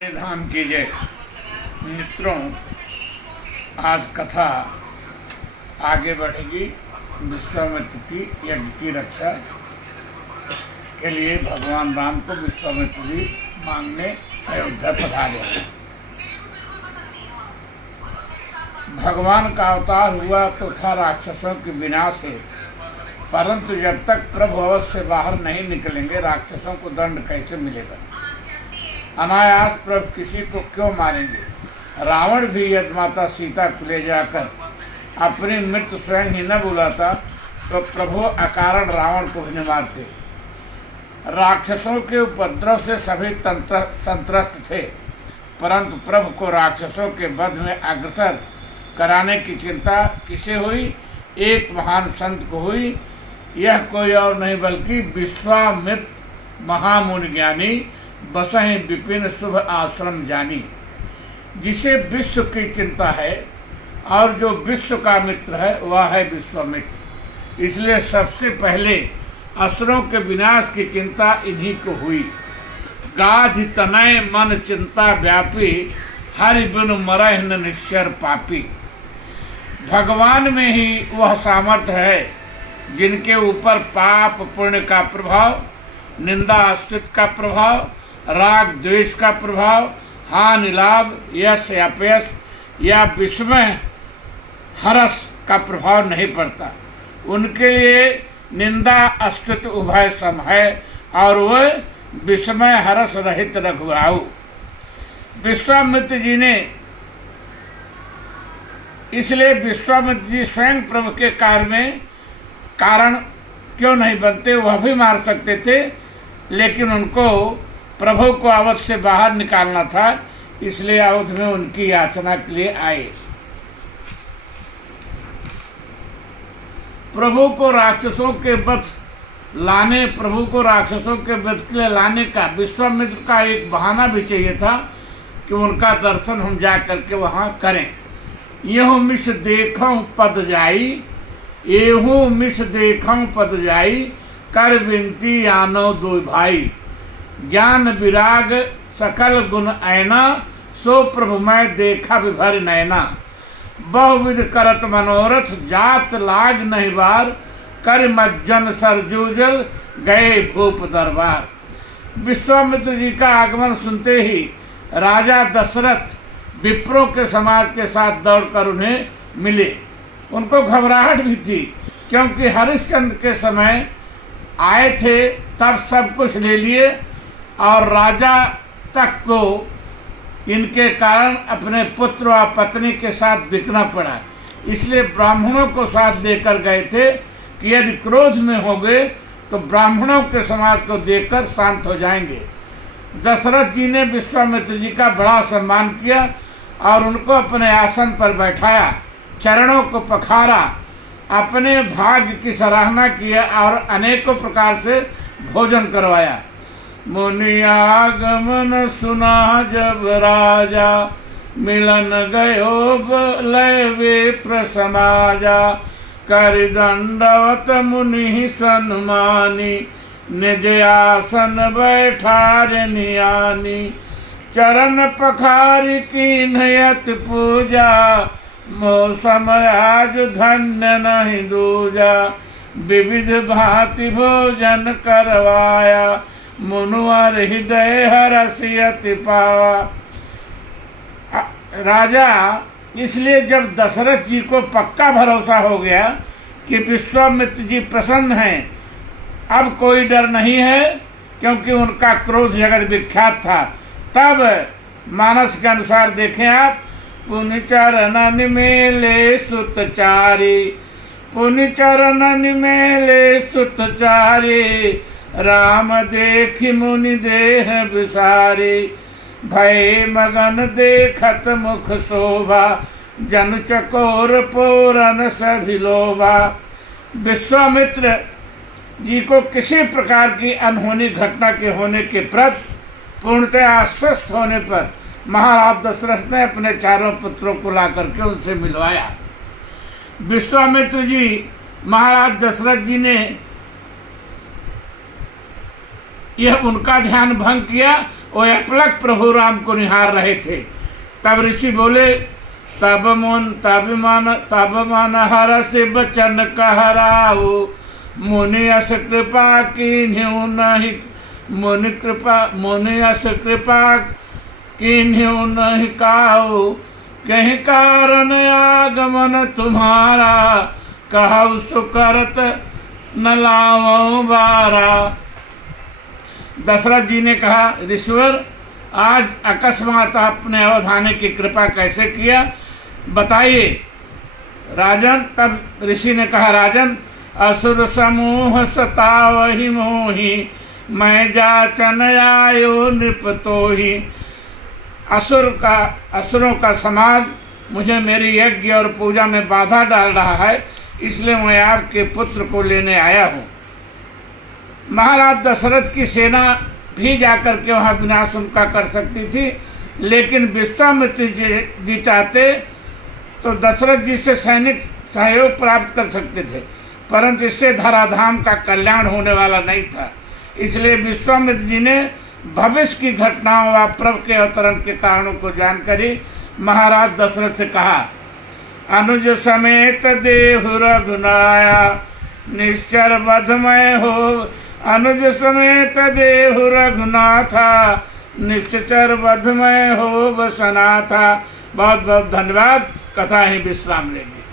धाम की जय। मित्रों, आज कथा आगे बढ़ेगी। विश्वामित्र की यज्ञ की रक्षा के लिए भगवान राम को विश्वामित्र जी मांगने अयोध्या पधारे। भगवान का अवतार हुआ तो था राक्षसों के विनाश है, परंतु जब तक प्रभु अवश्य से बाहर नहीं निकलेंगे राक्षसों को दंड कैसे मिलेगा। अनायास प्रभु किसी को क्यों मारेंगे। रावण भी यदि माता सीता को ले जाकर अपनी मृत्यु स्वयं ही न बुलाता तो प्रभु अकारण रावण को भी नहीं मारते। राक्षसों के उपद्रव से सभी संत्रस्त थे, परंतु प्रभु को राक्षसों के वध में अग्रसर कराने की चिंता किसे हुई? एक महान संत को हुई। यह कोई और नहीं बल्कि विश्वामित्र महामुनि ज्ञानी, बसहि विपिन शुभ आश्रम जानी। जिसे विश्व की चिंता है और जो विश्व का मित्र है वह है विश्वामित्र। इसलिए सबसे पहले असुरों के विनाश की चिंता इन्हीं को हुई। गाधि तनय मन चिंता व्यापी, हरि बिनु मरहि न निश्चर पापी। भगवान में ही वह सामर्थ्य है जिनके ऊपर पाप पुण्य का प्रभाव, निंदा अस्तित्व का प्रभाव, राग द्वेष का प्रभाव, हानि लाभ, यश अपयश या विस्मय हर्ष का प्रभाव नहीं पड़ता। उनके लिए निंदा अस्तित्व उभय सम है और वह विस्मय हर्ष रहित रघुराऊ। विश्वामित्र जी ने इसलिए विश्वामित्र जी स्वयं प्रभु के कार्य में कारण क्यों नहीं बनते। वह भी मार सकते थे, लेकिन उनको प्रभु को अवध से बाहर निकालना था, इसलिए अवध में उनकी याचना के लिए आए। प्रभु को राक्षसों के वध के लिए लाने का विश्वामित्र का एक बहाना भी चाहिए था कि उनका दर्शन हम जा करके वहाँ करें। यहूँ मिस देखूं पद जाई, एहूँ मिस देखूं पद जाई, कर विनती आनो दो भाई। ज्ञान विराग सकल गुण ऐना, सो प्रभु मैं देखा विभर नैना। बहुविध करत मनोरथ जात लाग नहीं बार, कर मज्जन सरजूजल गए भूप दरबार। विश्वामित्र जी का आगमन सुनते ही राजा दशरथ विप्रों के समाज के साथ दौड़कर उन्हें मिले। उनको घबराहट भी थी, क्योंकि हरिश्चंद्र के समय आए थे तब सब कुछ ले लिए और राजा तक को इनके कारण अपने पुत्र और पत्नी के साथ बिकना पड़ा। इसलिए ब्राह्मणों को साथ लेकर गए थे कि यदि क्रोध में हो गए तो ब्राह्मणों के समाज को देखकर शांत हो जाएंगे। दशरथ जी ने विश्वामित्र जी का बड़ा सम्मान किया और उनको अपने आसन पर बैठाया, चरणों को पखारा, अपने भाग्य की सराहना किया और अनेकों प्रकार से भोजन करवाया। मुनि आगमन सुना जब राजा, मिलन गयो लय विप्र समाजा। कर दंडवत मुनि सन्मानी, निज आसन बैठार नियानी। चरण पखारी की नयत पूजा, मौसम आज धन्य नहीं दूजा। विविध भांति भोजन करवाया, मुनुवर हृदय हरसियति पावा। राजा इसलिए जब दशरथ जी को पक्का भरोसा हो गया कि विश्वामित्र जी प्रसन्न हैं, अब कोई डर नहीं है, क्योंकि उनका क्रोध जगत विख्यात था, तब मानस के अनुसार देखें आप। पुनि चरणन मेले सुतचारी, पुनि चरणन मेले सुतचारी। राम देखि मुनि देह विसारी, भय मगन देखत मुख शोभा। जन चकोर पूरन सभी लोभा। विश्वामित्र जी को किसी प्रकार की अनहोनी घटना के होने के प्रति पूर्णतः आश्वस्त होने पर महाराज दशरथ ने अपने चारों पुत्रों को ला करके उनसे मिलवाया। विश्वामित्र जी महाराज दशरथ जी ने यह उनका ध्यान भंग किया वो अपलक प्रभु राम को निहार रहे थे। तब ऋषि बोले, तब मान हर से बचन कहराओ, मुनि अस कृपा कीन्ह्यु नहीं, मुनि अस कृपा कीन्ह्यु नहीं काऊ, कहीं कारण आगमन तुम्हारा, कहु सुकरत न लावो बारा। दशरथ जी ने कहा, ऋषिवर आज अकस्मात आपने अवधाने की कृपा कैसे किया, बताइए। राजन, तब ऋषि ने कहा, राजन असुर समूह सतावहि मोहि, मैं जाचन आयो नृपतोहि। असुरों का समाज मुझे मेरी यज्ञ और पूजा में बाधा डाल रहा है, इसलिए मैं आपके पुत्र को लेने आया हूँ। महाराज दशरथ की सेना भी जाकर के वहाँ विनाश उनका कर सकती थी, लेकिन विश्वामित्र जी चाहते तो दशरथ जी से सैनिक सहयोग प्राप्त कर सकते थे, परंतु इससे धराधाम का कल्याण होने वाला नहीं था। इसलिए विश्वामित्र जी ने भविष्य की घटनाओं व प्रभु के अवतरण के कारणों को जानकर ही महाराज दशरथ से कहा, अनुज समेत देहु रघुनाया, निश्चर वधमय हो, अनुज समेत देहु रघुनाथा, निश्चर वधमय हो बसनाथा। बहुत बहुत धन्यवाद। कथा ही विश्राम लेंगे।